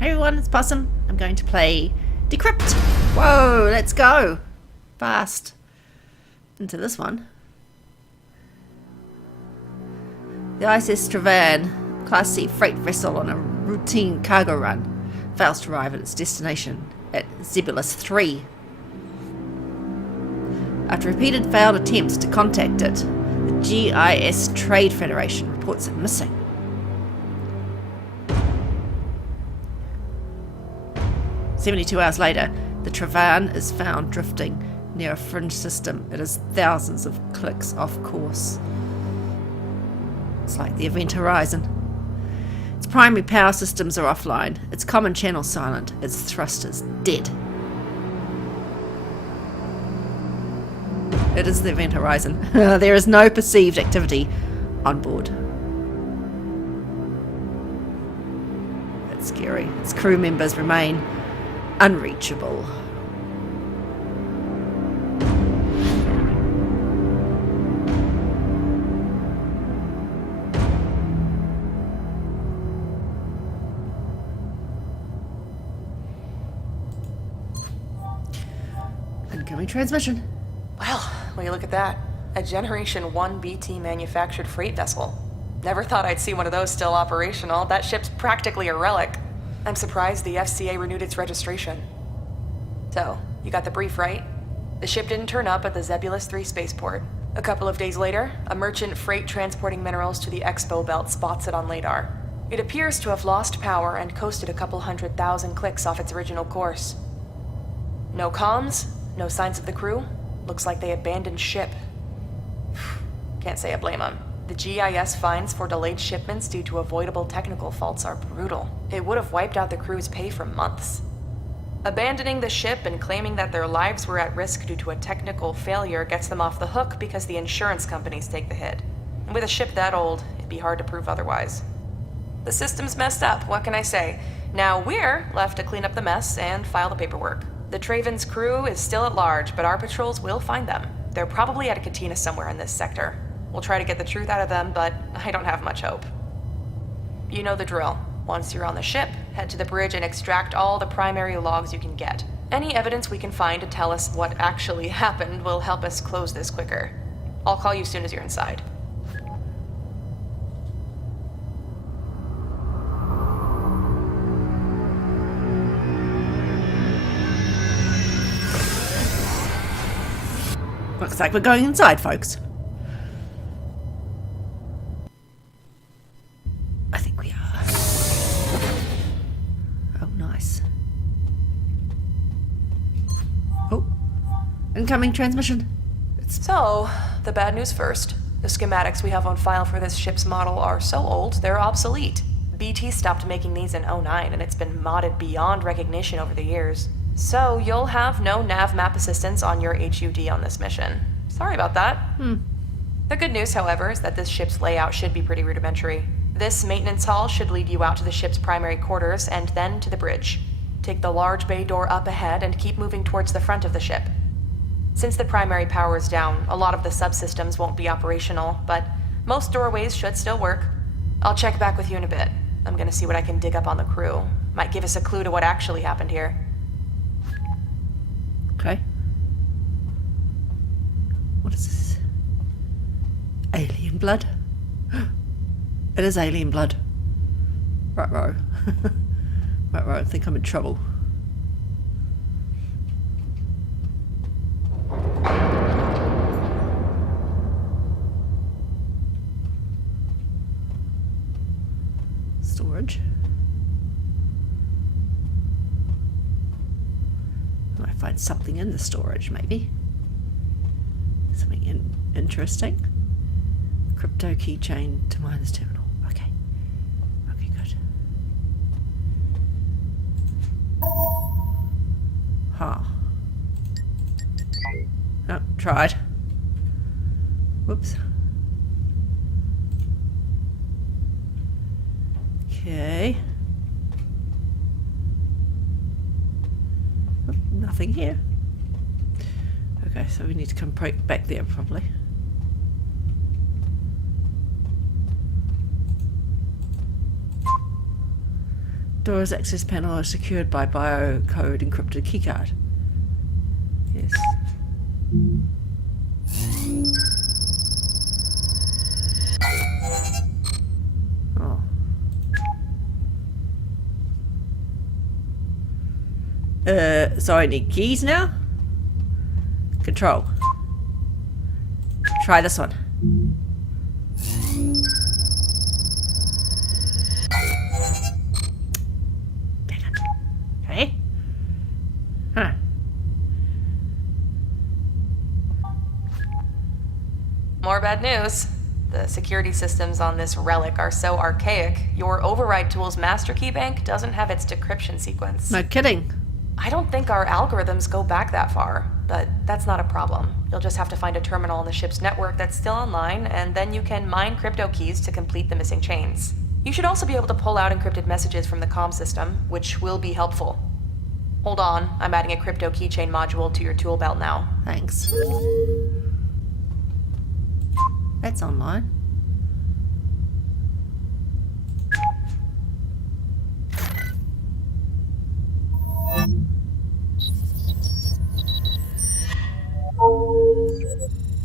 Hey everyone, it's Possum. I'm going to play DECRYPT. Whoa, let's go. Fast. Into this one. The ISS Travan, Class C freight vessel on a routine cargo run, fails to arrive at its destination at Zebulus 3. After repeated failed attempts to contact it, the GiS Trade Federation reports it missing. "72 hours later, the Travan is found drifting near a fringe system. It is thousands of clicks off course." It's like the event horizon. Its primary power systems are offline, its common channel silent, its thrusters dead. It is the event horizon. There is no perceived activity on board. It's scary. Its crew members remain unreachable. Incoming transmission. Well, will you look at that? A Generation 1 BT manufactured freight vessel. Never thought I'd see one of those still operational. That ship's practically a relic. I'm surprised the FCA renewed its registration. So, you got the brief, right? The ship didn't turn up at the Zebulus 3 spaceport. A couple of days later, a merchant freight transporting minerals to the Expo Belt spots it on radar. It appears to have lost power and coasted a couple 100,000 clicks off its original course. No comms, no signs of the crew. Looks like they abandoned ship. Can't say I blame them. The GIS fines for delayed shipments due to avoidable technical faults are brutal. It would have wiped out the crew's pay for months. Abandoning the ship and claiming that their lives were at risk due to a technical failure gets them off the hook because the insurance companies take the hit. And with a ship that old, it'd be hard to prove otherwise. The system's messed up, what can I say? Now we're left to clean up the mess and file the paperwork. The Travan's crew is still at large, but our patrols will find them. They're probably at a cantina somewhere in this sector. We'll try to get the truth out of them, but I don't have much hope. You know the drill. Once you're on the ship, head to the bridge and extract all the primary logs you can get. Any evidence we can find to tell us what actually happened will help us close this quicker. I'll call you as soon as you're inside. Looks like we're going inside, folks. I think we are. Oh, nice. Oh, incoming transmission. So, the bad news first. The schematics we have on file for this ship's model are so old, they're obsolete. BT stopped making these in '09, and it's been modded beyond recognition over the years. So, you'll have no nav map assistance on your HUD on this mission. Sorry about that. The good news, however, is that this ship's layout should be pretty rudimentary. This maintenance hall should lead you out to the ship's primary quarters and then to the bridge. Take the large bay door up ahead and keep moving towards the front of the ship. Since the primary power is down, a lot of the subsystems won't be operational, but most doorways should still work. I'll check back with you in a bit. I'm gonna see what I can dig up on the crew. Might give us a clue to what actually happened here. Okay. What is this? Alien blood? It is alien blood. Right-ro. Right-ro, I think I'm in trouble. Storage. I might find something in the storage, maybe. Something interesting. Crypto keychain to miner's terminal. Okay. Okay, good. Huh. Oh, tried. Whoops. Okay. Oh, nothing here. Okay, so we need to come back there probably. Door's access panel is secured by biocode encrypted keycard. Yes. Oh. So I need keys now? Control. Try this one. Dang it. Okay. Huh. More bad news. The security systems on this relic are so archaic, your override tool's master key bank doesn't have its decryption sequence. No kidding. I don't think our algorithms go back that far, but that's not a problem. You'll just have to find a terminal on the ship's network that's still online, and then you can mine crypto keys to complete the missing chains. You should also be able to pull out encrypted messages from the comm system, which will be helpful. Hold on, I'm adding a crypto keychain module to your tool belt now. Thanks. That's online.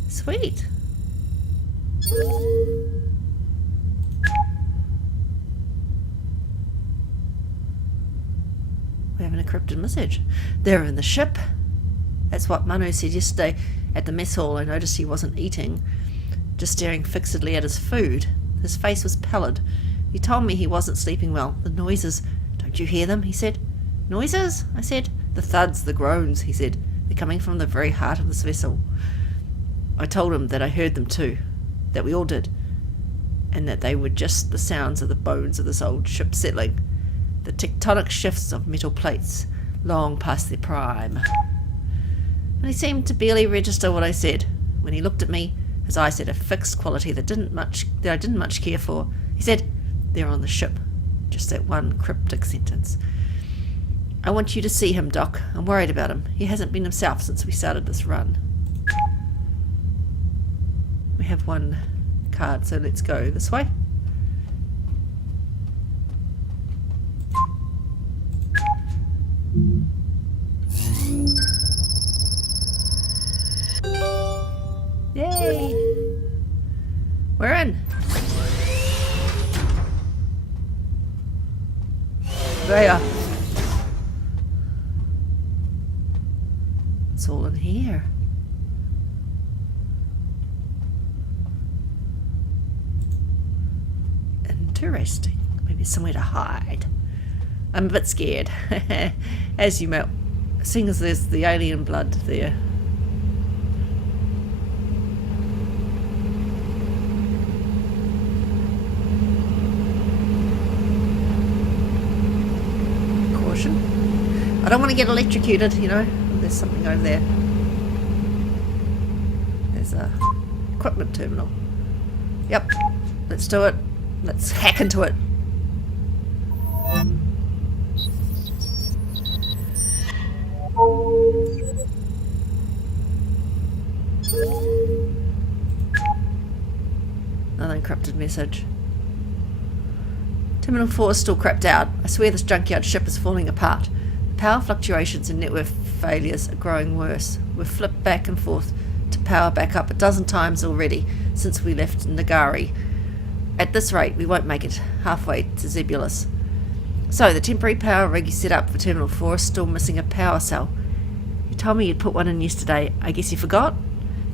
Sweet. We have an encrypted message. They're in the ship. That's what Manu said yesterday at the mess hall. I noticed he wasn't eating, just staring fixedly at his food. His face was pallid. He told me he wasn't sleeping well. The noises, don't you hear them? He said. Noises? I said. The thuds, the groans, he said. They're coming from the very heart of this vessel. I told him that I heard them too, that we all did, and that they were just the sounds of the bones of this old ship settling, the tectonic shifts of metal plates, long past their prime. And he seemed to barely register what I said. When he looked at me, his eyes had a fixed quality that I didn't much care for. He said, "They're on the ship." Just that one cryptic sentence. "I want you to see him, Doc. I'm worried about him. He hasn't been himself since we started this run." We have one card, so let's go this way. Yay! We're in. There. It's all in here. Interesting. Maybe somewhere to hide. I'm a bit scared. As you might, seeing as there's the alien blood there. Caution. I don't want to get electrocuted, you know. There's something over there. There's a equipment terminal. Yep. Let's do it. Let's hack into it. Another encrypted message. Terminal 4 is still crapped out. I swear this junkyard ship is falling apart. The power fluctuations and network failures are growing worse. We've flipped back and forth to power back up a dozen times already since we left Nagari. At this rate, we won't make it halfway to Zebulus. So, the temporary power rig you set up for Terminal 4 is still missing a power cell. You told me you'd put one in yesterday. I guess you forgot?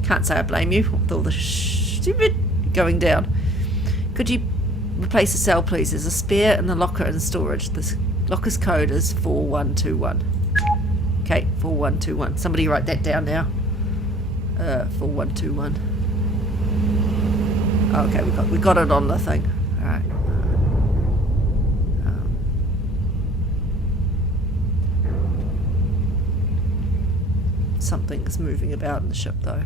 Can't say I blame you with all the stupid going down. Could you replace the cell, please? There's a spare in the locker in storage. The locker's code is 4121. Okay, 4121. Somebody write that down now. 4121. Okay, we got it on the thing. All right. Something's moving about in the ship, though.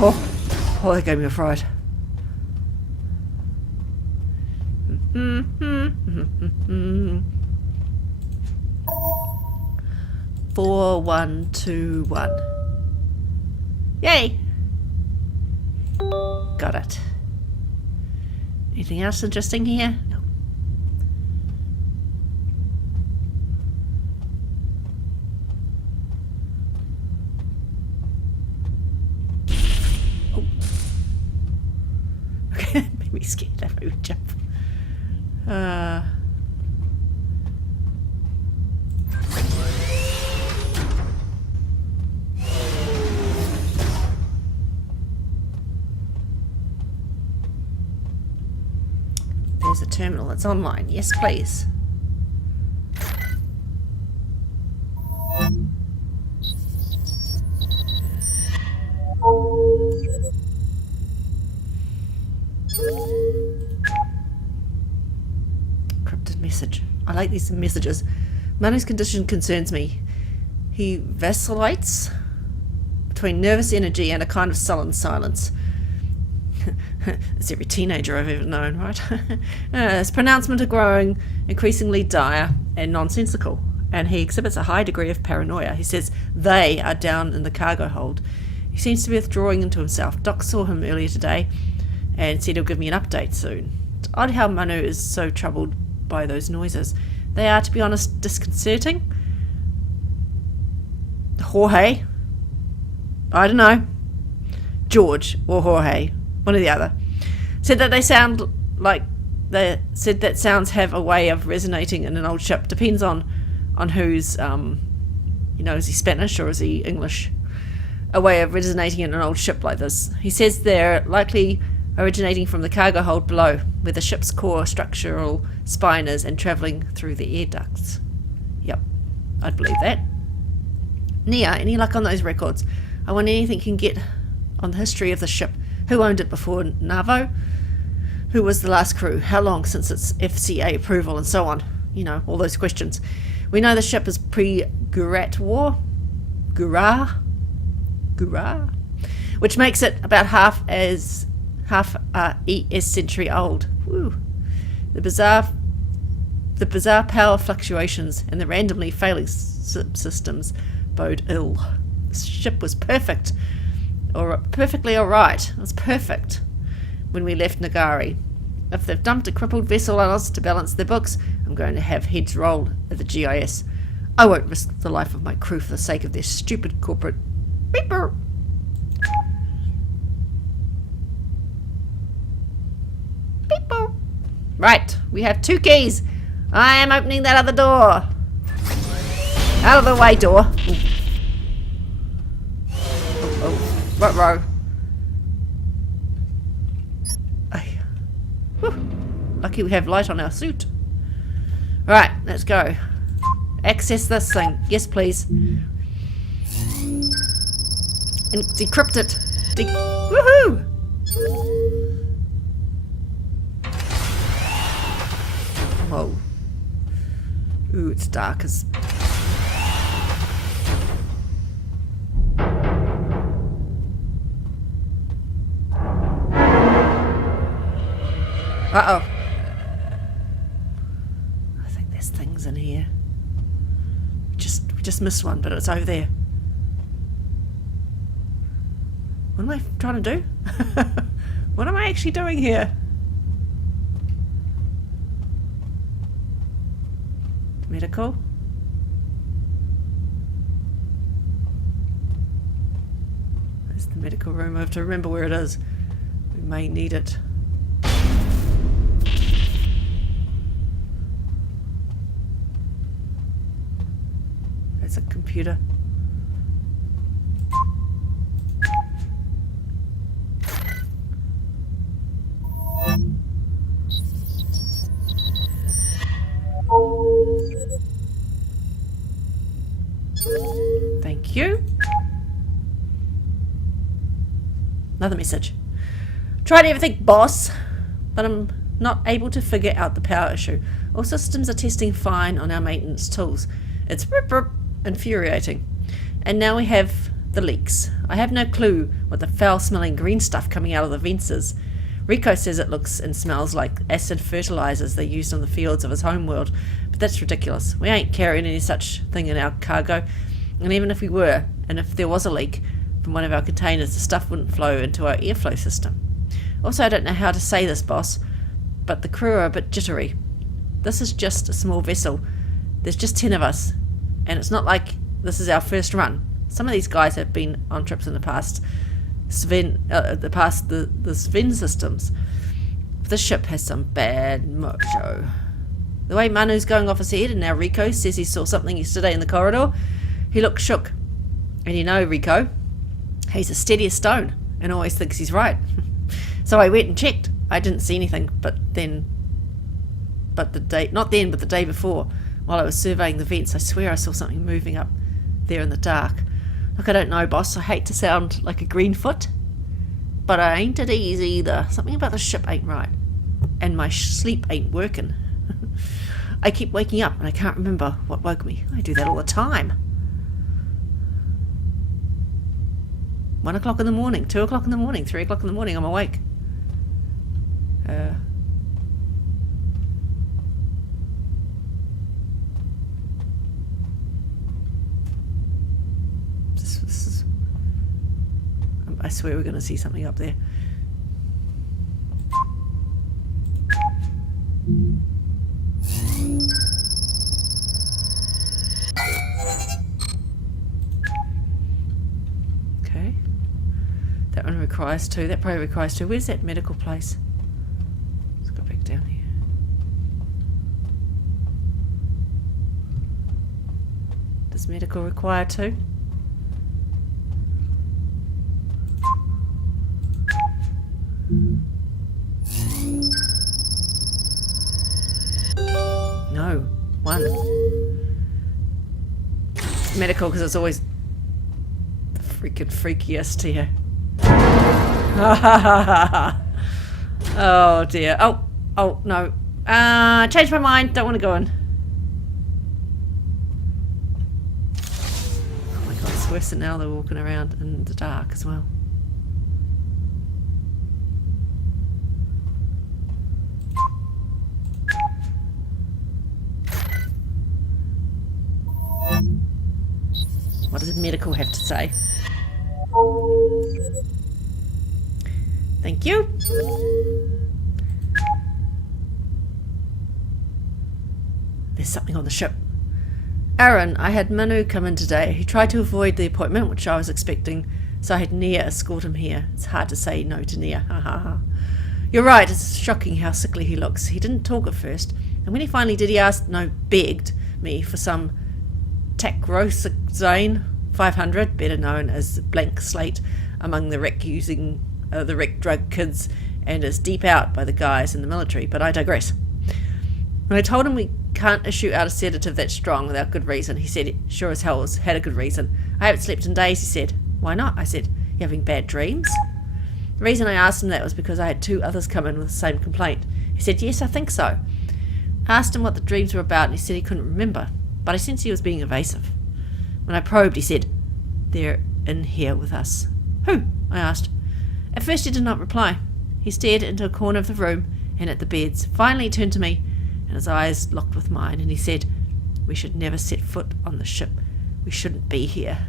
Oh, that gave me a fright. 4121. Yay! Got it. Anything else interesting here? No. Oh. Okay, that made me scared. That made me jump. There's a terminal that's online. Yes, please. Encrypted message. I like these messages. Manu's condition concerns me. He vacillates between nervous energy and a kind of sullen silence. It's every teenager I've ever known, right? His pronouncements are growing increasingly dire and nonsensical, and he exhibits a high degree of paranoia. He says they are down in the cargo hold. He seems to be withdrawing into himself. Doc saw him earlier today and said he'll give me an update soon. It's odd how Manu is so troubled by those noises. They are, to be honest, disconcerting. Jorge? I don't know. George or Jorge. One or the other. Said that they sound like sounds have a way of resonating in an old ship. Depends on who's is he Spanish or is he English? A way of resonating in an old ship like this. He says they're likely originating from the cargo hold below, where the ship's core structural spine is, and travelling through the air ducts. Yep, I'd believe that. Nia, any luck on those records? I want anything you can get on the history of the ship. Who owned it before Navo? Who was the last crew? How long since its FCA approval, and so on? You know, all those questions. We know the ship is pre-Gurat War. Gura, which makes it about half ES century old. Woo. The bizarre power fluctuations and the randomly failing systems bode ill. The ship was perfectly alright. It was perfect when we left Nagari. If they've dumped a crippled vessel on us to balance their books, I'm going to have heads roll at the GIS. I won't risk the life of my crew for the sake of their stupid corporate beeper. Beeper. Right, we have 2 keys. I am opening that other door. Out of the way, door. Ruh-roh. Lucky we have light on our suit. Right, let's go. Access this thing. Yes, please. And decrypt it. Woohoo! Whoa. Ooh, it's dark as... Uh-oh. I think there's things in here. We just missed one, but it's over there. What am I trying to do? What am I actually doing here? Medical? There's the medical room. I have to remember where it is. We may need it. It's a computer. Thank you. Another message. Tried everything, boss, but I'm not able to figure out the power issue. All systems are testing fine on our maintenance tools. It's infuriating. And now we have the leaks. I have no clue what the foul-smelling green stuff coming out of the vents is. Rico says it looks and smells like acid fertilizers they used on the fields of his homeworld, but that's ridiculous. We ain't carrying any such thing in our cargo, and even if we were, and if there was a leak from one of our containers, the stuff wouldn't flow into our airflow system. Also, I don't know how to say this, boss, but the crew are a bit jittery. This is just a small vessel. There's just 10 of us, and it's not like this is our first run. Some of these guys have been on trips in the past, the Sven systems. This ship has some bad mojo. The way Manu's going off his head, and now Rico says he saw something yesterday in the corridor, he looked shook. And you know Rico, he's as steady as stone and always thinks he's right. So I went and checked. I didn't see anything, but the day before, while I was surveying the vents, I swear I saw something moving up there in the dark. Look, I don't know, boss. I hate to sound like a greenfoot, but I ain't at ease either. Something about the ship ain't right, and my sleep ain't working. I keep waking up, and I can't remember what woke me. I do that all the time. 1 o'clock in the morning, 2 o'clock in the morning, 3 o'clock in the morning, I'm awake. This is... I swear we're going to see something up there. Okay. That one requires 2. That probably requires 2. Where's that medical place? Let's go back down here. Does medical require 2? No. 1. Medical, because it's always the freaking freakiest here. Oh dear. Oh no. Changed my mind. Don't want to go in. Oh my god, it's worse than now they're walking around in the dark as well. What does medical have to say? Thank you. There's something on the ship. Aaron, I had Manu come in today. He tried to avoid the appointment, which I was expecting, so I had Nia escort him here. It's hard to say no to Nia. Ha ha ha. You're right, it's shocking how sickly he looks. He didn't talk at first, and when he finally did, he begged me for some Tacrosine 500, better known as blank slate among the rec drug kids, and is deep out by the guys in the military, but I digress. When I told him we can't issue out a sedative that strong without good reason, he said it sure as hell had a good reason. I haven't slept in days, he said. Why not? I said, you having bad dreams? The reason I asked him that was because I had 2 others come in with the same complaint. He said, yes, I think so. I asked him what the dreams were about, and he said he couldn't remember, but I sensed he was being evasive. When I probed, he said, they're in here with us. Who? I asked. At first he did not reply. He stared into a corner of the room and at the beds. Finally he turned to me, and his eyes locked with mine, and he said, we should never set foot on the ship. We shouldn't be here.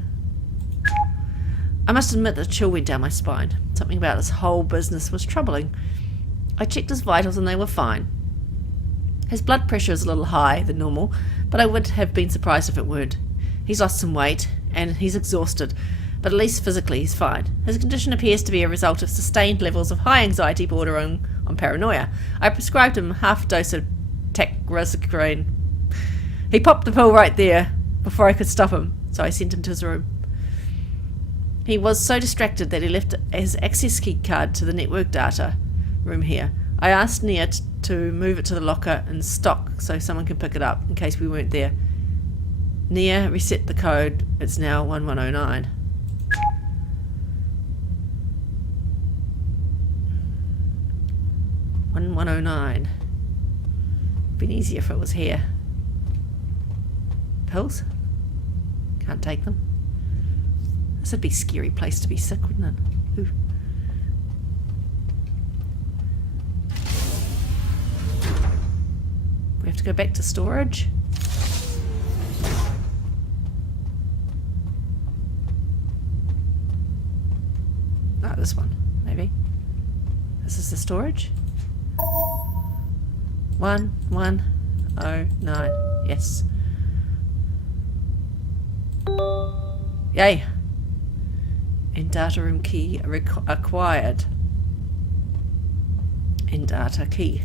I must admit that a chill went down my spine. Something about this whole business was troubling. I checked his vitals and they were fine. His blood pressure is a little higher than normal, but I would have been surprised if it weren't. He's lost some weight, and he's exhausted, but at least physically he's fine. His condition appears to be a result of sustained levels of high anxiety bordering on paranoia. I prescribed him half a dose of Tacrosine. He popped the pill right there before I could stop him, so I sent him to his room. He was so distracted that he left his access key card to the network data room here. I asked Nia to move it to the locker in stock so someone can pick it up in case we weren't there. Nia reset the code. It's now 1109. Been easier if it was here. Pills? Can't take them. This would be a scary place to be sick, wouldn't it? Ooh. We have to go back to storage. Oh, this one, maybe. This is the storage. 1109. Yes. Yay. And data room key acquired. And data key.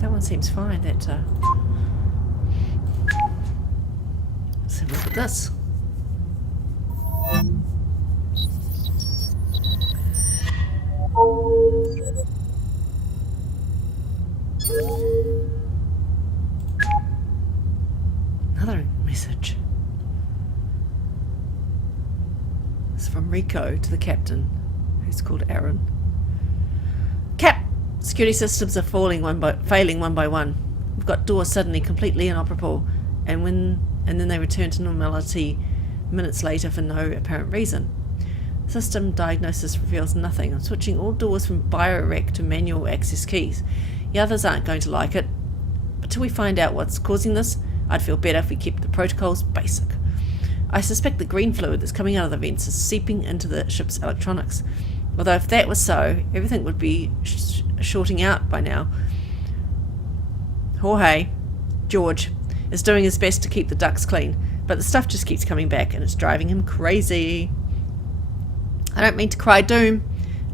That one seems fine. That let's have a look at this. Another message. It's from Rico to the captain, who's called Aaron. Cap! Security systems are failing one by one. We've got doors suddenly completely inoperable, and then they return to normality minutes later for no apparent reason. System diagnosis reveals nothing. I'm switching all doors from biorec to manual access keys. The others aren't going to like it. But till we find out what's causing this, I'd feel better if we kept the protocols basic. I suspect the green fluid that's coming out of the vents is seeping into the ship's electronics. Although if that was so, everything would be shorting out by now. Jorge, George, is doing his best to keep the ducts clean, but the stuff just keeps coming back and it's driving him crazy. I don't mean to cry doom,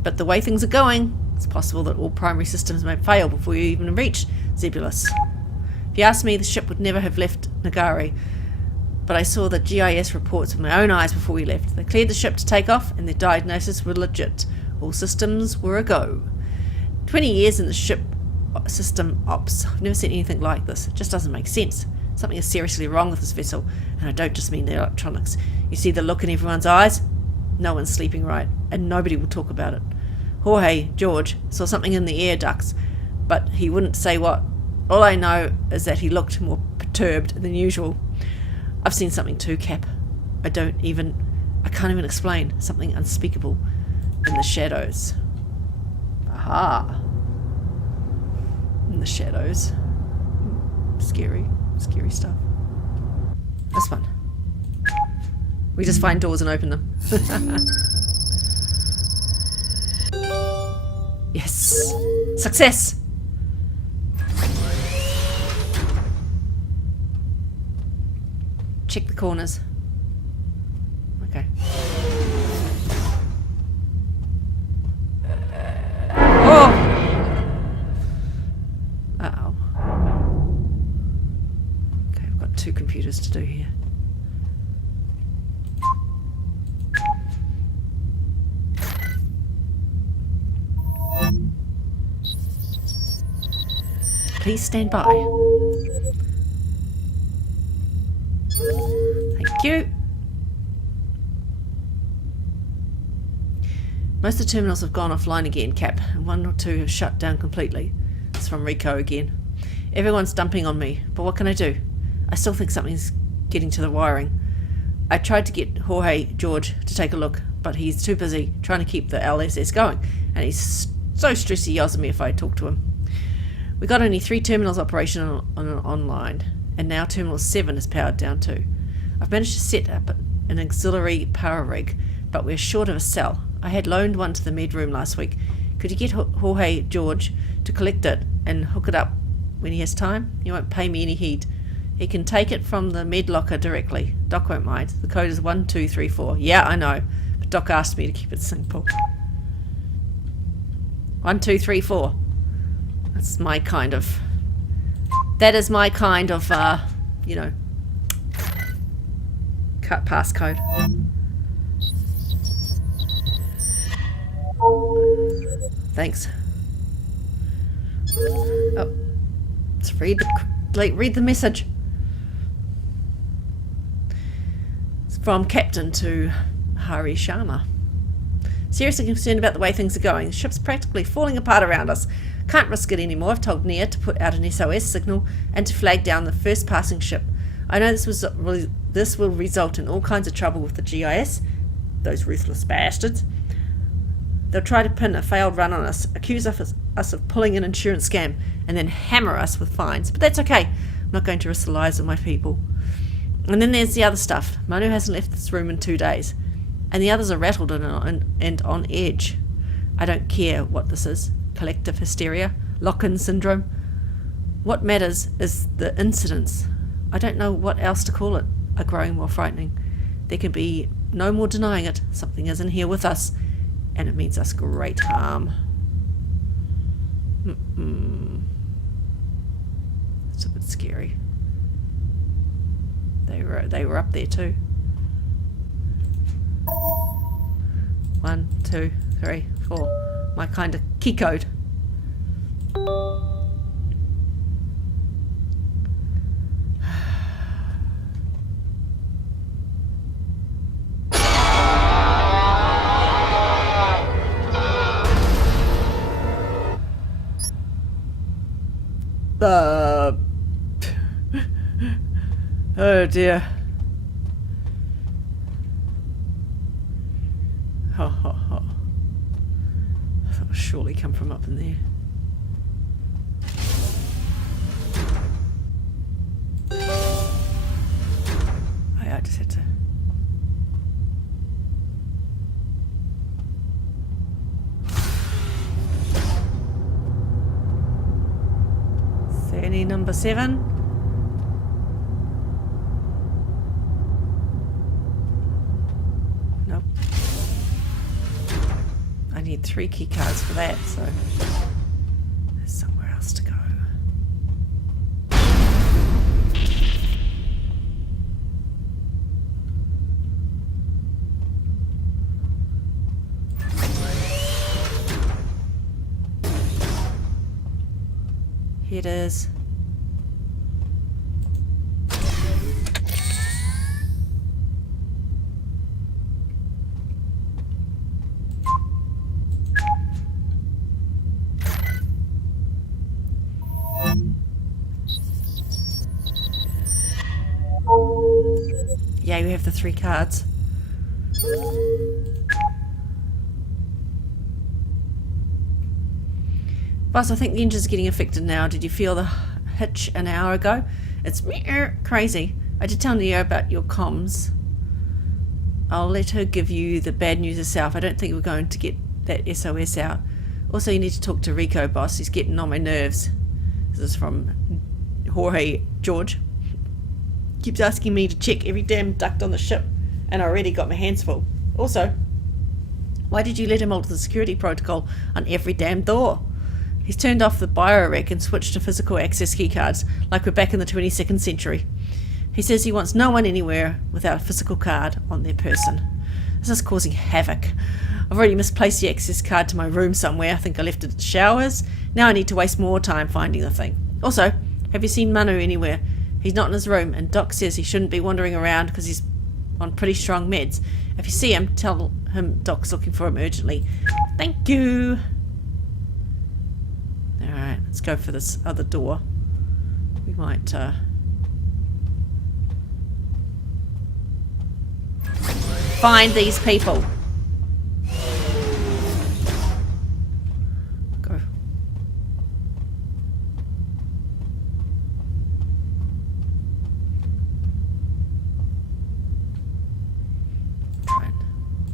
but the way things are going, it's possible that all primary systems may fail before you even reach Zebulus. If you ask me, the ship would never have left Nagari, but I saw the GIS reports with my own eyes before we left. They cleared the ship to take off, and their diagnosis were legit. All systems were a go. 20 years in the ship system ops. I've never seen anything like this. It just doesn't make sense. Something is seriously wrong with this vessel, and I don't just mean the electronics. You see the look in everyone's eyes? No one's sleeping right, and nobody will talk about it. Jorge, George, saw something in the air ducts, but he wouldn't say what. All I know is that he looked more perturbed than usual. I've seen something too, Cap. I can't even explain. Something unspeakable in the shadows. Aha. In the shadows. Scary stuff. This one. We just find doors and open them. Yes! Success! Check the corners. Okay. Oh! Uh-oh. Okay, I've got 2 computers to do here. Please stand by. Thank you. Most of the terminals have gone offline again, Cap, and 1 or 2 have shut down completely. It's from Rico again. Everyone's dumping on me, but what can I do? I still think something's getting to the wiring. I tried to get Jorge George to take a look, but he's too busy trying to keep the LSS going, and he's so stressed he yells at me if I talk to him. We got only 3 terminals operational online, and now Terminal 7 is powered down too. I've managed to set up an auxiliary power rig, but we're short of a cell. I had loaned one to the med room last week. Could you get Jorge George to collect it and hook it up when he has time? He won't pay me any heed. He can take it from the med locker directly. Doc won't mind. The code is 1234. Yeah, I know, but Doc asked me to keep it simple. 1234. That is my kind of, cut passcode. Thanks. Oh, let's read the message. It's from Captain to Hari Sharma. Seriously concerned about the way things are going. The ship's practically falling apart around us. Can't risk it anymore. I've told Nia to put out an SOS signal and to flag down the first passing ship. I know this will result in all kinds of trouble with the GIS, those ruthless bastards. They'll try to pin a failed run on us, accuse us of pulling an insurance scam, and then hammer us with fines. But that's okay. not going to risk the lives of my people. And then there's the other stuff. Manu hasn't left this room in 2 days. And the others are rattled and on edge. I don't care what this is. Collective hysteria? Lock-in syndrome? What matters is the incidents. I don't know what else to call it. Are growing more frightening. There can be no more denying it. Something isn't here with us. And it means us great harm. It's a bit scary. They were up there too. 1, 2, 3, 4. My kind of key code. Oh dear. Ho ho ho. That will surely come from up in there. I just had to... Any number 7? Nope. I need 3 key cards for that, so there's somewhere else to go. Here it is. Yeah, you have the 3 cards. Boss, I think the engine's getting affected now. Did you feel the hitch an hour ago? It's crazy. I did tell Neo about your comms. I'll let her give you the bad news herself. I don't think we're going to get that SOS out. Also, you need to talk to Rico, boss. He's getting on my nerves. This is from Jorge George. Keeps asking me to check every damn duct on the ship, and I already got my hands full. Also, why did you let him alter the security protocol on every damn door? He's turned off the bio-rec and switched to physical access keycards, like we're back in the 22nd century. He says he wants no one anywhere without a physical card on their person. This is causing havoc. I've already misplaced the access card to my room somewhere. I think I left it at the showers. Now I need to waste more time finding the thing. Also, have you seen Manu anywhere? He's not in his room, and Doc says he shouldn't be wandering around because he's on pretty strong meds. If you see him, tell him Doc's looking for him urgently. Thank you. Alright, let's go for this other door. We might, find these people. Go. Try and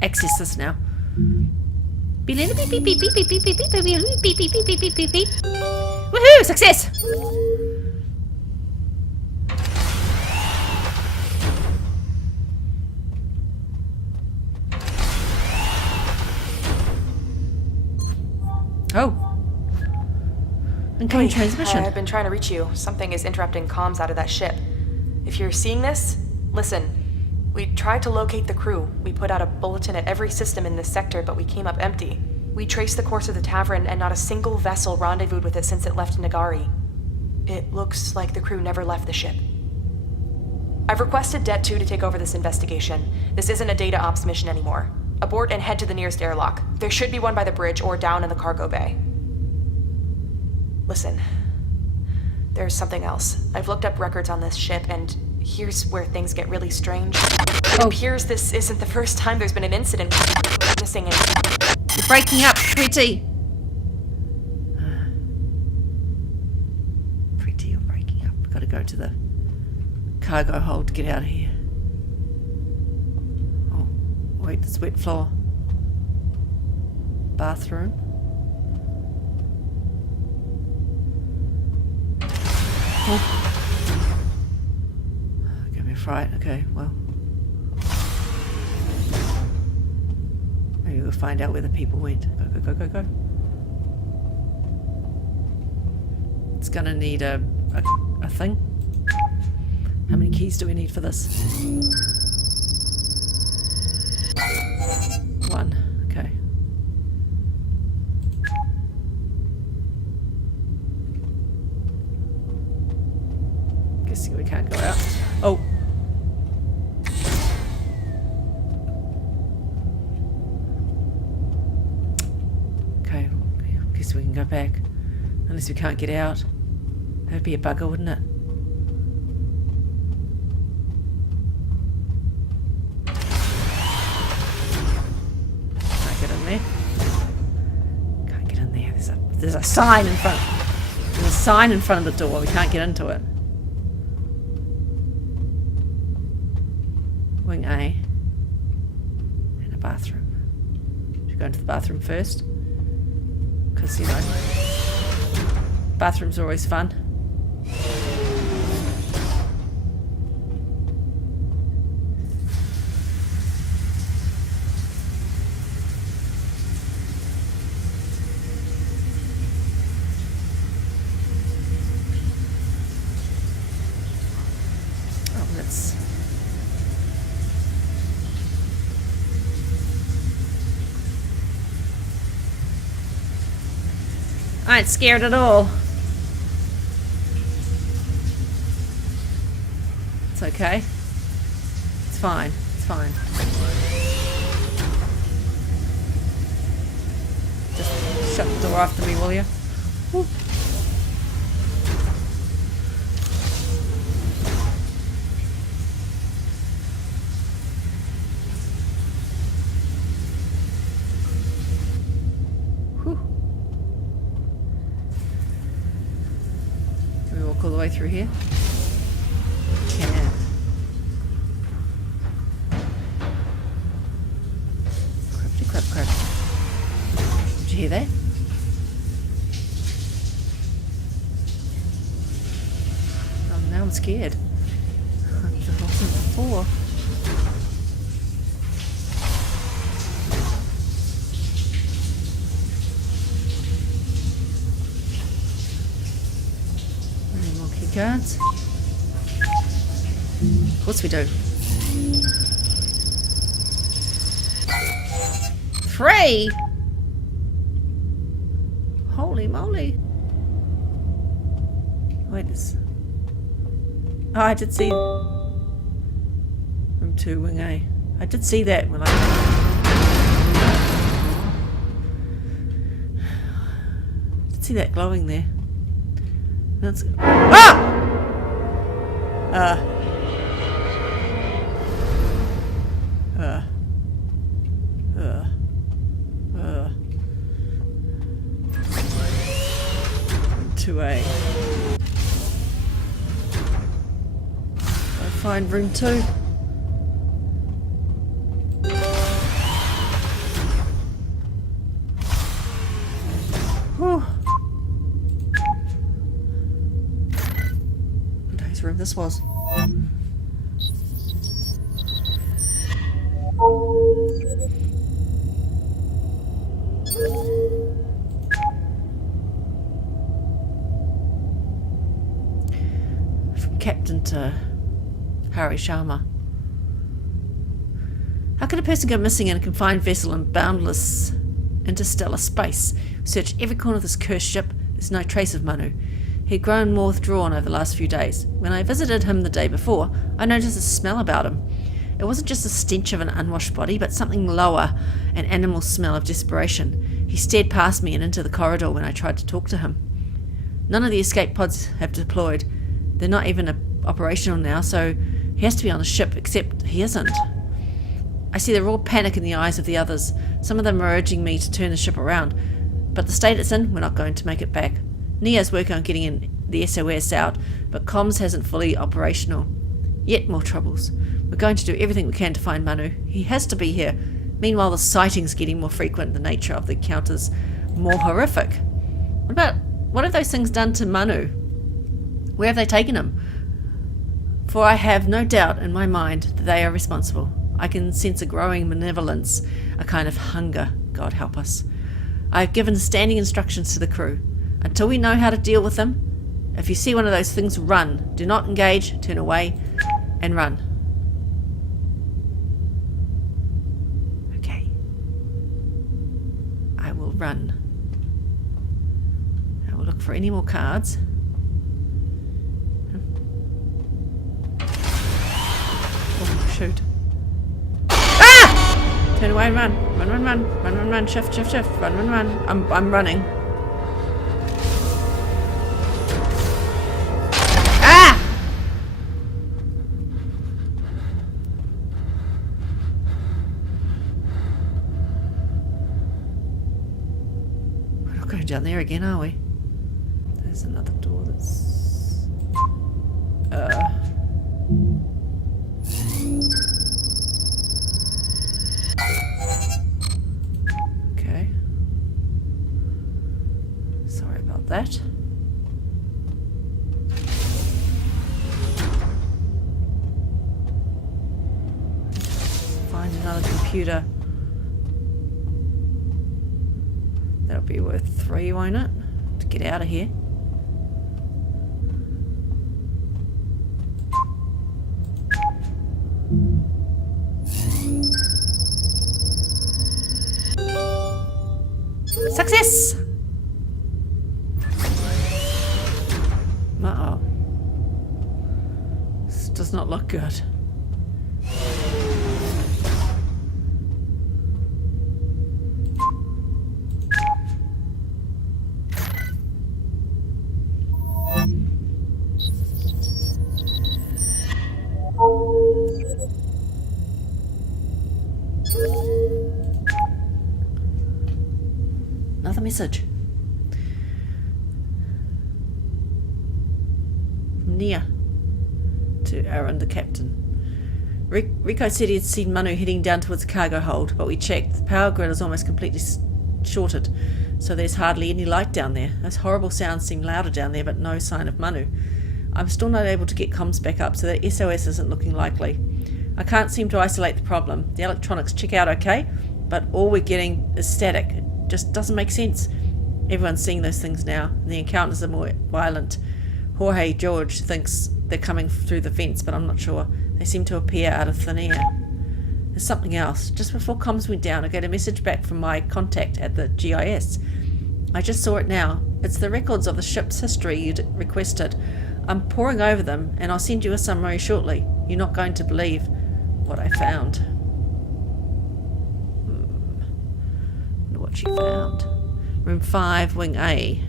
access this now. Woohoo! Success! Oh. Incoming transmission. I've been trying to reach you. Something is interrupting comms out of that ship. If you're seeing this, listen. We tried to locate the crew. We put out a bulletin at every system in this sector, but we came up empty. We traced the course of the Tavern, and not a single vessel rendezvoused with it since it left Nagari. It looks like the crew never left the ship. I've requested Det 2 to take over this investigation. This isn't a data ops mission anymore. Abort and head to the nearest airlock. There should be one by the bridge or down in the cargo bay. Listen, there's something else. I've looked up records on this ship, and here's where things get really strange. It appears this isn't the first time there's been an incident witnessing it. You're breaking up, Pretty. Pretty, you're breaking up. Gotta go to the cargo hold to get out of here. Oh, wait, there's wet floor. Bathroom. Oh. Give me a fright. Okay, well. Maybe we'll find out where the people went. Go, go, go, go, go. It's gonna need a thing. How many keys do we need for this? 1. Okay. Guessing we can't go out. Oh! Okay, guess we can go back. Unless we can't get out. That'd be a bugger, wouldn't it? Can't get in there. Can't get in there. There's a sign in front. There's a sign in front of the door. We can't get into it. Wing A. And a bathroom. Should we go into the bathroom first? Because, you know, bathrooms are always fun. Oh, let's... I ain't scared at all. It's okay. It's fine. It's fine. Just shut the door after me, will you? Woo. Whew. Can we walk all the way through here? Did you hear that? Oh, now I'm scared. I wasn't before. Any more key cards? Of course we do. 3! Holy moly. Wait, this... Oh, I did see... Room 2, Wing A. I did see that when I... did see that glowing there. That's... Ah! A. I'll find room 2. Whew. Wonder whose room this was. Captain to Hari Sharma. How could a person go missing in a confined vessel in boundless interstellar space? Search every corner of this cursed ship. There's no trace of Manu. He'd grown more withdrawn over the last few days. When I visited him the day before, I noticed a smell about him. It wasn't just the stench of an unwashed body, but something lower, an animal smell of desperation. He stared past me and into the corridor when I tried to talk to him. None of the escape pods have deployed. They're not even operational now, so he has to be on the ship, except he isn't. I see the raw panic in the eyes of the others. Some of them are urging me to turn the ship around, but the state it's in, we're not going to make it back. Nia's working on getting the SOS out, but comms hasn't fully operational. Yet more troubles. We're going to do everything we can to find Manu. He has to be here. Meanwhile, the sightings getting more frequent, the nature of the encounters more horrific. What have those things done to Manu? Where have they taken him? For I have no doubt in my mind that they are responsible. I can sense a growing malevolence, a kind of hunger, God help us. I have given standing instructions to the crew. Until we know how to deal with them, if you see one of those things, run. Do not engage, turn away, and run. Okay. I will run. I will look for any more cards. Oh, shoot. Ah! Turn away and run. Run, run, run. Run, run, run. Shift, shift, shift. Run, run, run. I'm running. Ah! We're not going down there again, are we? There's another door that's... Okay. Sorry about that. Find another computer. That'll be worth 3, won't it? To get out of here. Success! Uh-oh. This does not look good. Another message. From Nia to Aaron, the captain. Rico said he had seen Manu heading down towards the cargo hold, but we checked. The power grid is almost completely shorted, so there's hardly any light down there. Those horrible sounds seem louder down there, but no sign of Manu. I'm still not able to get comms back up, so that SOS isn't looking likely. I can't seem to isolate the problem. The electronics check out okay, but all we're getting is static. It just doesn't make sense. Everyone's seeing those things now, and the encounters are more violent. Jorge George thinks they're coming through the vents, but I'm not sure. They seem to appear out of thin air. There's something else. Just before comms went down, I got a message back from my contact at the GIS. I just saw it now. It's the records of the ship's history you'd requested. I'm poring over them, and I'll send you a summary shortly. You're not going to believe what I found. Wonder what she found. Room 5, Wing A.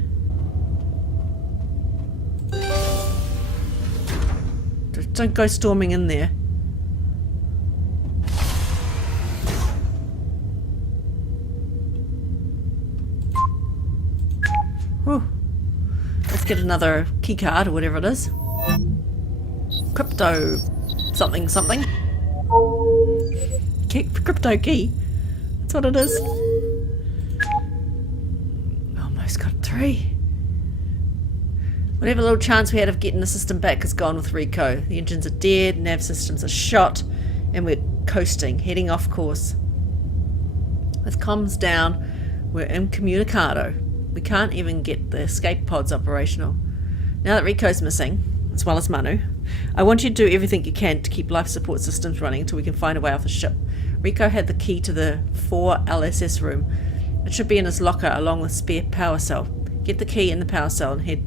Just don't go storming in there. Whew. Let's get another key card or whatever it is. Crypto something something. Crypto key. That's what it is. Almost got 3. Whatever little chance we had of getting the system back is gone with Rico. The engines are dead, nav systems are shot, and we're coasting, heading off course. With comms down, we're incommunicado. We can't even get the escape pods operational. Now that Rico's missing, as well as Manu, I want you to do everything you can to keep life support systems running until we can find a way off the ship. Rico had the key to the 4 LSS room. It should be in his locker along with spare power cell. Get the key in the power cell and head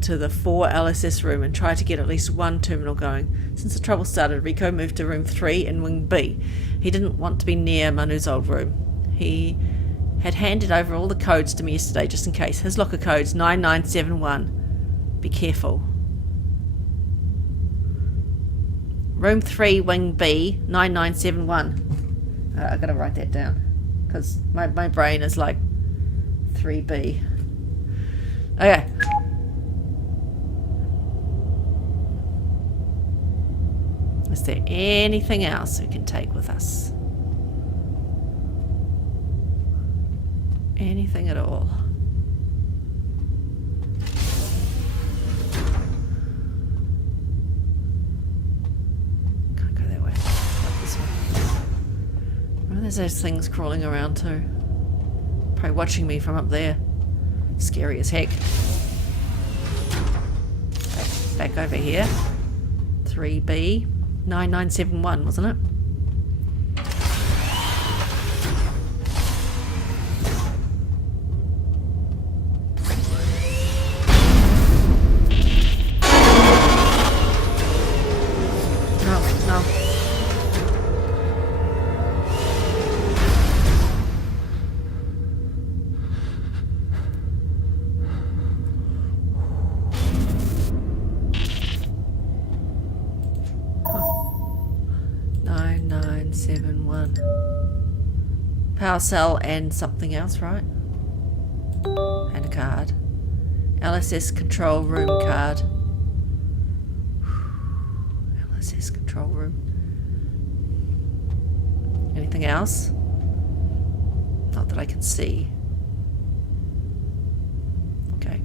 to the 4 LSS room and try to get at least one terminal going. Since the trouble started, Rico moved to room 3 in Wing B. He didn't want to be near Manu's old room. He had handed over all the codes to me yesterday just in case. His locker code's 9971. Be careful. Room 3, Wing B, 9971. I gotta write that down because my brain is like 3B. Okay. Is there anything else we can take with us? Anything at all? Can't go that way. Not this way. Oh, there's those things crawling around too. Probably watching me from up there. Scary as heck. Back over here. 3B 9971, wasn't it? No. 9971. Power cell and something else, right? And a card. LSS control room card. LSS control room. Anything else? Not that I can see. Okay.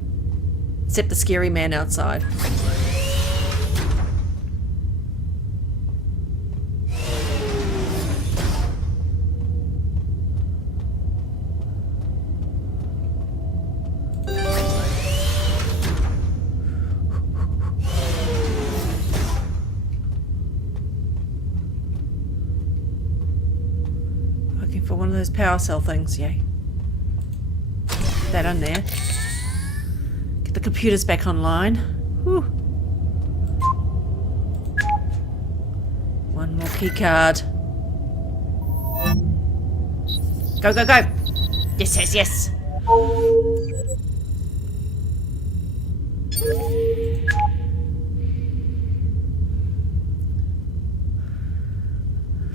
Except the scary man outside. For one of those power cell things, yay. That in there. Get the computers back online. Whew. One more key card. Go, go, go! Yes, yes, yes!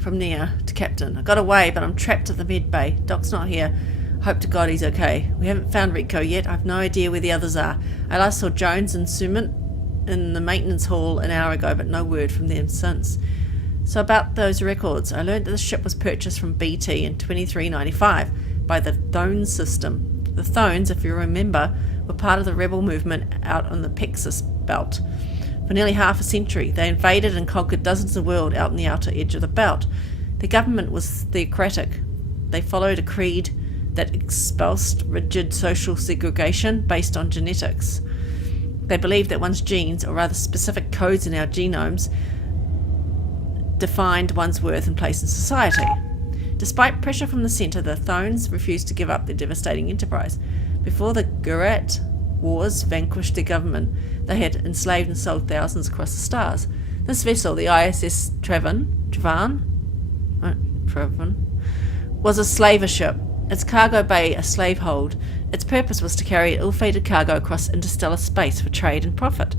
From Nia to Captain. I got away, but I'm trapped at the med bay. Doc's not here. Hope to God he's okay. We haven't found Rico yet. I've no idea where the others are. I last saw Jones and Sumit in the maintenance hall an hour ago, but no word from them since. So about those records, I learned that the ship was purchased from BT in 2395 by the Thone system. The Thones, if you remember, were part of the rebel movement out on the Pexus belt. For nearly half a century, they invaded and conquered dozens of the world out on the outer edge of the belt. Their government was theocratic. They followed a creed that expulsed rigid social segregation based on genetics. They believed that one's genes, or rather specific codes in our genomes, defined one's worth and place in society. Despite pressure from the centre, the Thones refused to give up their devastating enterprise. Before the Gurat Wars vanquished their government, they had enslaved and sold thousands across the stars. This vessel, the ISS Travan, was a slaver ship. Its cargo bay a slave hold. Its purpose was to carry ill-fated cargo across interstellar space for trade and profit.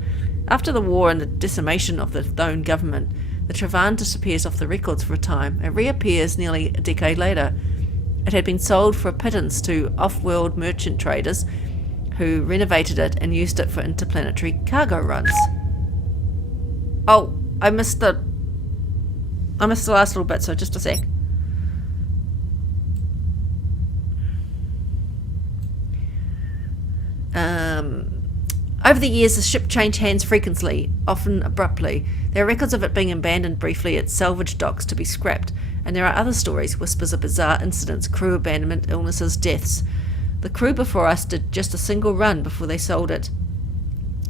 After the war and the decimation of the Thone government, the Travan disappears off the records for a time. It reappears nearly a decade later. It had been sold for a pittance to off-world merchant traders who renovated it and used it for interplanetary cargo runs. Oh, I missed the last little bit, so just a sec. Over the years, the ship changed hands frequently, often abruptly. There are records of it being abandoned briefly at salvage docks to be scrapped, and there are other stories, whispers of bizarre incidents, crew abandonment, illnesses, deaths. The crew before us did just a single run before they sold it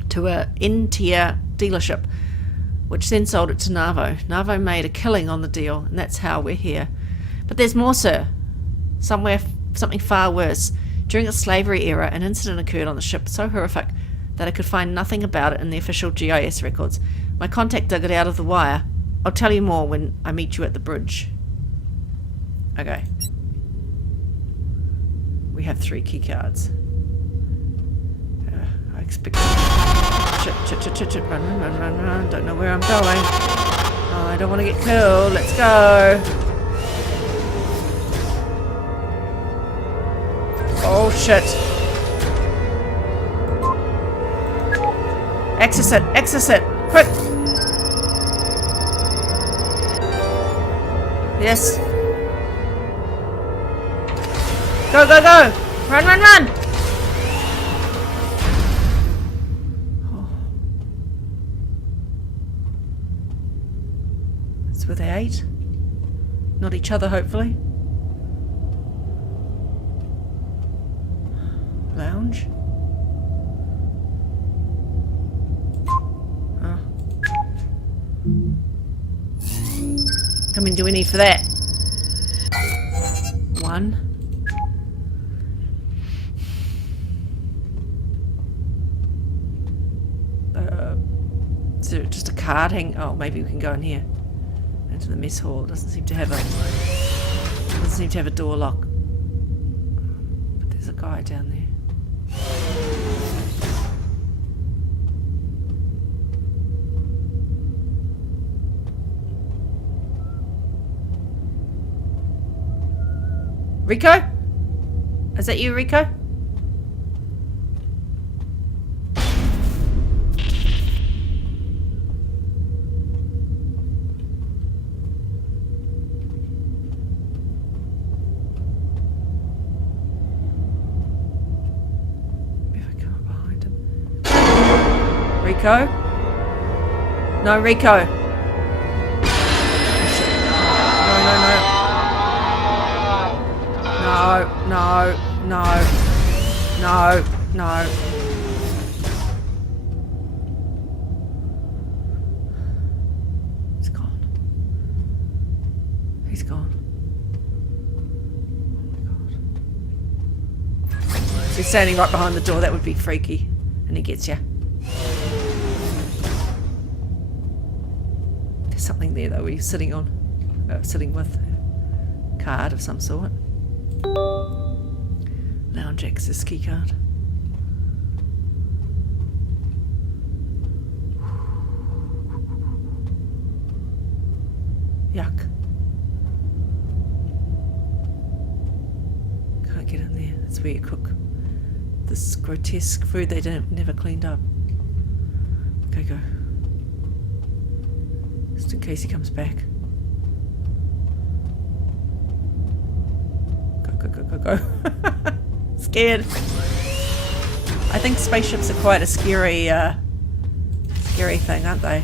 to a N-tier dealership, which then sold it to Navo. Navo made a killing on the deal, and that's how we're here. But there's more, sir. Something far worse. During its slavery era, an incident occurred on the ship so horrific that I could find nothing about it in the official GIS records. My contact dug it out of the wire. I'll tell you more when I meet you at the bridge. Okay. We have 3 key cards. I expect... Shit. Run. Don't know where I'm going. Oh, I don't want to get killed. Let's go. Oh, shit. Access it. Quick. Yes. Go, go, go! Run, run, run! Oh. That's where they ate. Not each other, hopefully. Lounge. Oh. How many do we need for that? 1. Is there just a card hang? Oh, maybe we can go in here. Into the mess hall. Doesn't seem to have a door lock. But there's a guy down there. Rico? Is that you, Rico? Rico? No, Rico. No, no, no. No, no, no, no. He's gone. He's gone. Oh my god. So he's standing right behind the door. That would be freaky. And he gets you. Something there though he's sitting on, sitting with a card of some sort. Lounge access key card. Yuck. Can't get in there. That's where you cook this grotesque food they never cleaned up. Okay, go. Just in case he comes back. Go, go, go, go, go. Scared. I think spaceships are quite a scary thing, aren't they?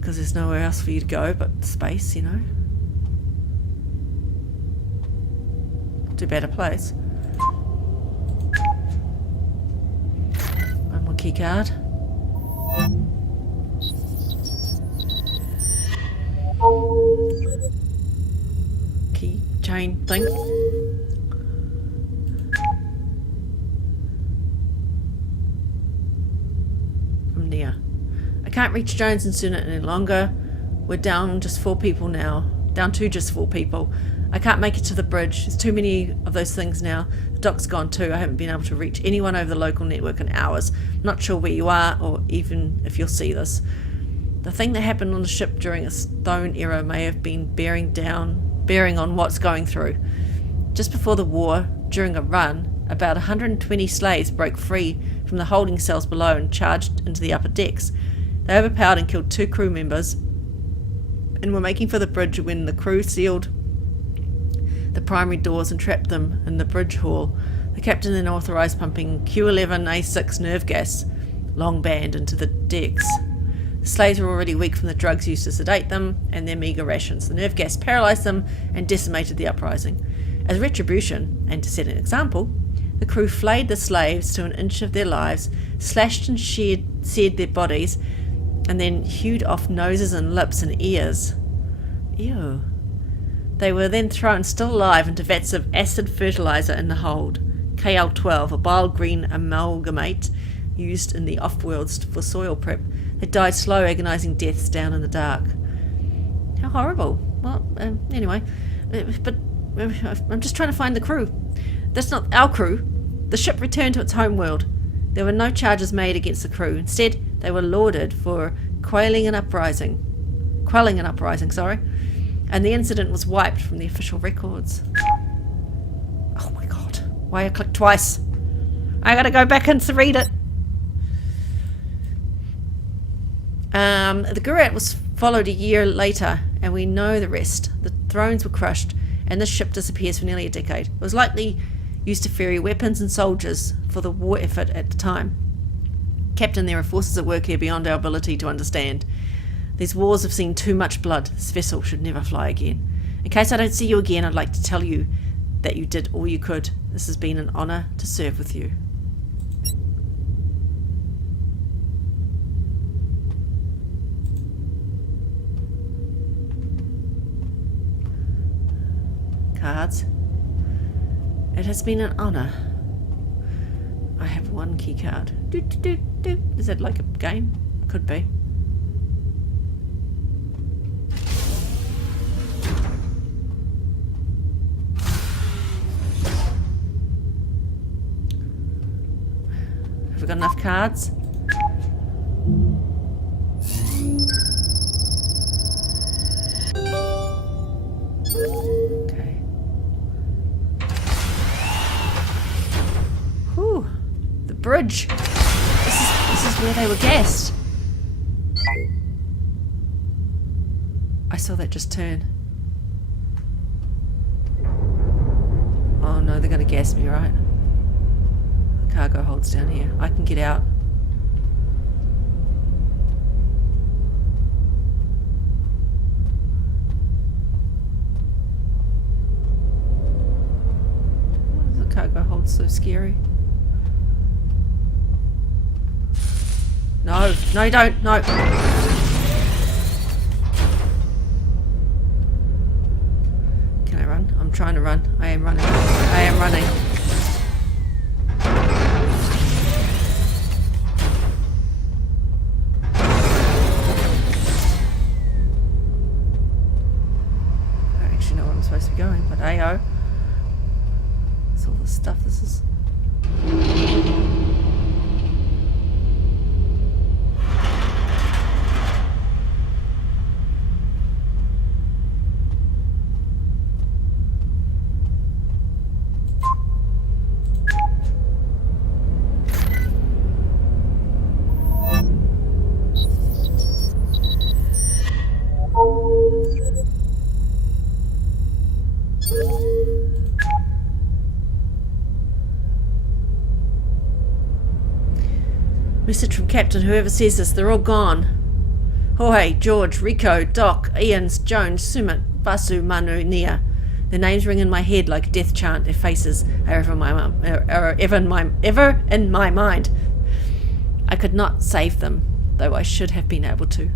Because there's nowhere else for you to go but space, you know. To a better place. One more key card. Key chain thing. From Nia. I can't reach Jones and Suna any longer. We're down just 4 people now. Down to just 4 people. I can't make it to the bridge. There's too many of those things now. The doc's gone too. I haven't been able to reach anyone over the local network in hours. Not sure where you are or even if you'll see this. The thing that happened on the ship during a stone era may have been bearing on what's going through. Just before the war, during a run, about 120 slaves broke free from the holding cells below and charged into the upper decks. They overpowered and killed 2 crew members and were making for the bridge when the crew sealed the primary doors and trapped them in the bridge hall. The captain then authorised pumping Q11A6 nerve gas, long band, into the decks. The slaves were already weak from the drugs used to sedate them and their meagre rations. The nerve gas paralysed them and decimated the uprising. As retribution, and to set an example, the crew flayed the slaves to an inch of their lives, slashed and seared their bodies, and then hewed off noses and lips and ears. Ew. They were then thrown still alive into vats of acid fertiliser in the hold, KL-12, a bile green amalgamate used in the off-worlds for soil prep. They died slow, agonising deaths down in the dark. How horrible. Well, anyway, but I'm just trying to find the crew. That's not our crew. The ship returned to its home world. There were no charges made against the crew. Instead, they were lauded for quelling an uprising, and the incident was wiped from the official records. Oh my god. Why I clicked twice? I gotta go back and read it. The GiS was followed a year later, and we know the rest. The thrones were crushed, and the ship disappears for nearly a decade. It was likely used to ferry weapons and soldiers for the war effort at the time. Captain, there are forces at work here beyond our ability to understand. These wars have seen too much blood. This vessel should never fly again. In case I don't see you again, I'd like to tell you that you did all you could. This has been an honour to serve with you. Cards. It has been an honour. I have one key card. Is that like a game? Could be. Have we got enough cards? Okay. Whew. The bridge. This is where they were gassed. I saw that just turn. Oh no, they're gonna gas me, right? The cargo holds down here. I can get out. Why does the cargo hold so scary? No, no, don't, no. Can I run? I'm trying to run. I am running. I am running. I don't actually know where I'm supposed to be going, but ayo. That's all the stuff this is. Message from Captain, whoever says this, they're all gone. Jorge, George, Rico, Doc, Ian, Jones, Sumit, Vasu, Manu, Nia. Their names ring in my head like a death chant. Their faces are ever in my mind. I could not save them, though I should have been able to.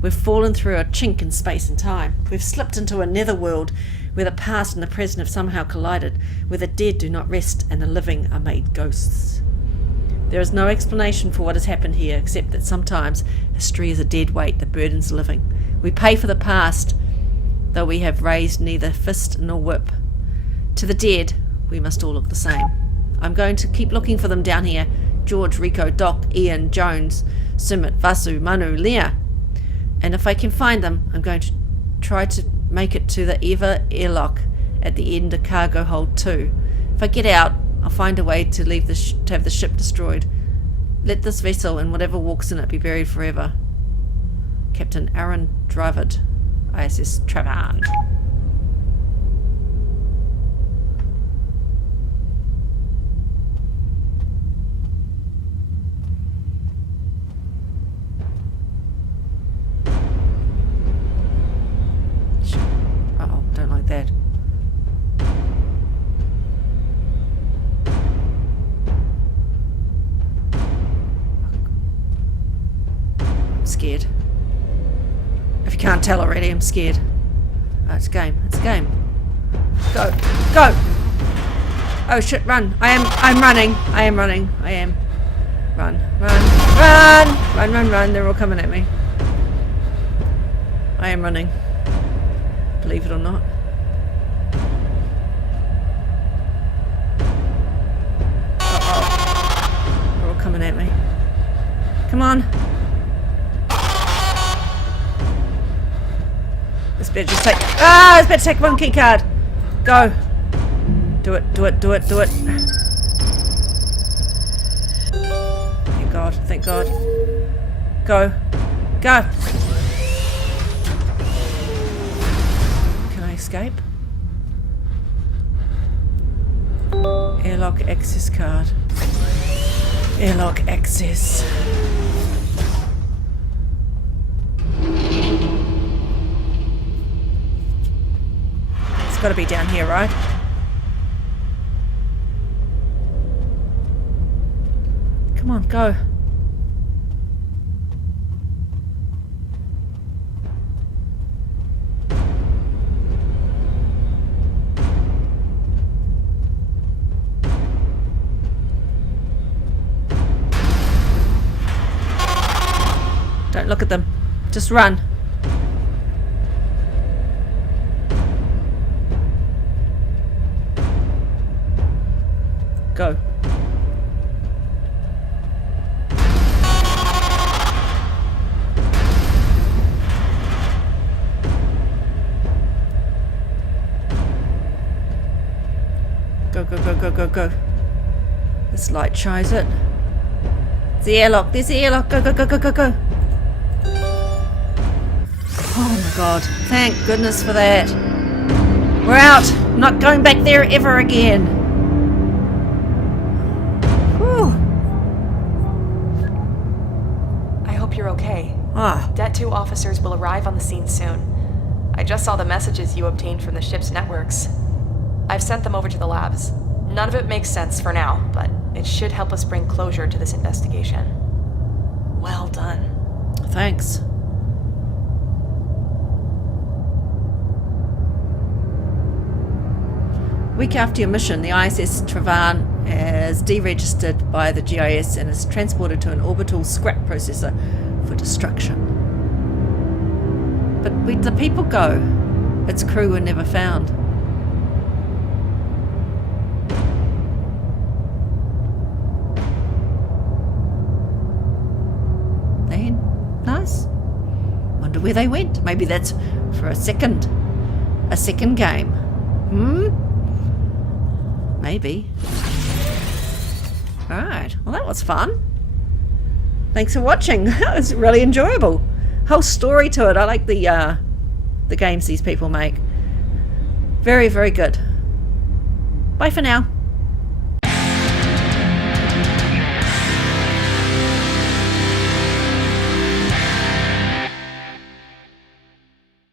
We've fallen through a chink in space and time. We've slipped into a netherworld where the past and the present have somehow collided, where the dead do not rest and the living are made ghosts. There is no explanation for what has happened here, except that sometimes history is a dead weight that burdens the living. We pay for the past, though we have raised neither fist nor whip. To the dead, we must all look the same. I'm going to keep looking for them down here. George, Rico, Doc, Ian, Jones, Sumit, Vasu, Manu, Leah. And if I can find them, I'm going to try to make it to the Eva airlock at the end of cargo hold 2. If I get out, I'll find a way to leave to have the ship destroyed. Let this vessel and whatever walks in it be buried forever. Captain Aaron Drivard, ISS Travan. Uh-oh, don't like that. Scared. If you can't tell already, I'm scared. Oh, it's a game. It's a game. Go. Go! Oh shit, run. I'm running. I am running. I am. Run. Run. Run! Run, run, run. They're all coming at me. I am running. Believe it or not. Uh-oh. They're all coming at me. Come on. This better just take. Ah! This better take one key card. Go. Do it. Do it. Do it. Do it. Thank God. Thank God. Go. Go. Can I escape? Airlock access card. Airlock access. It's got to be down here, right? Come on, go. Don't look at them. Just run. Go. Go, go, go, go, go, go. This light shows it. It's the airlock. There's the airlock. Go, go, go, go, go, go. Oh my god. Thank goodness for that. We're out. I'm not going back there ever again. Whew. I hope you're okay. Ah. Det 2 officers will arrive on the scene soon. I just saw the messages you obtained from the ship's networks. I've sent them over to the labs. None of it makes sense for now, but it should help us bring closure to this investigation. Well done. Thanks. A week after your mission, the ISS Travan is deregistered by the GIS and is transported to an orbital scrap processor for destruction. But where'd the people go? Its crew were never found. Nice. Wonder where they went. Maybe that's for a second game. Maybe. Alright, well that was fun. Thanks for watching. That was really enjoyable. Whole story to it. I like the games these people make. Very, very good. Bye for now.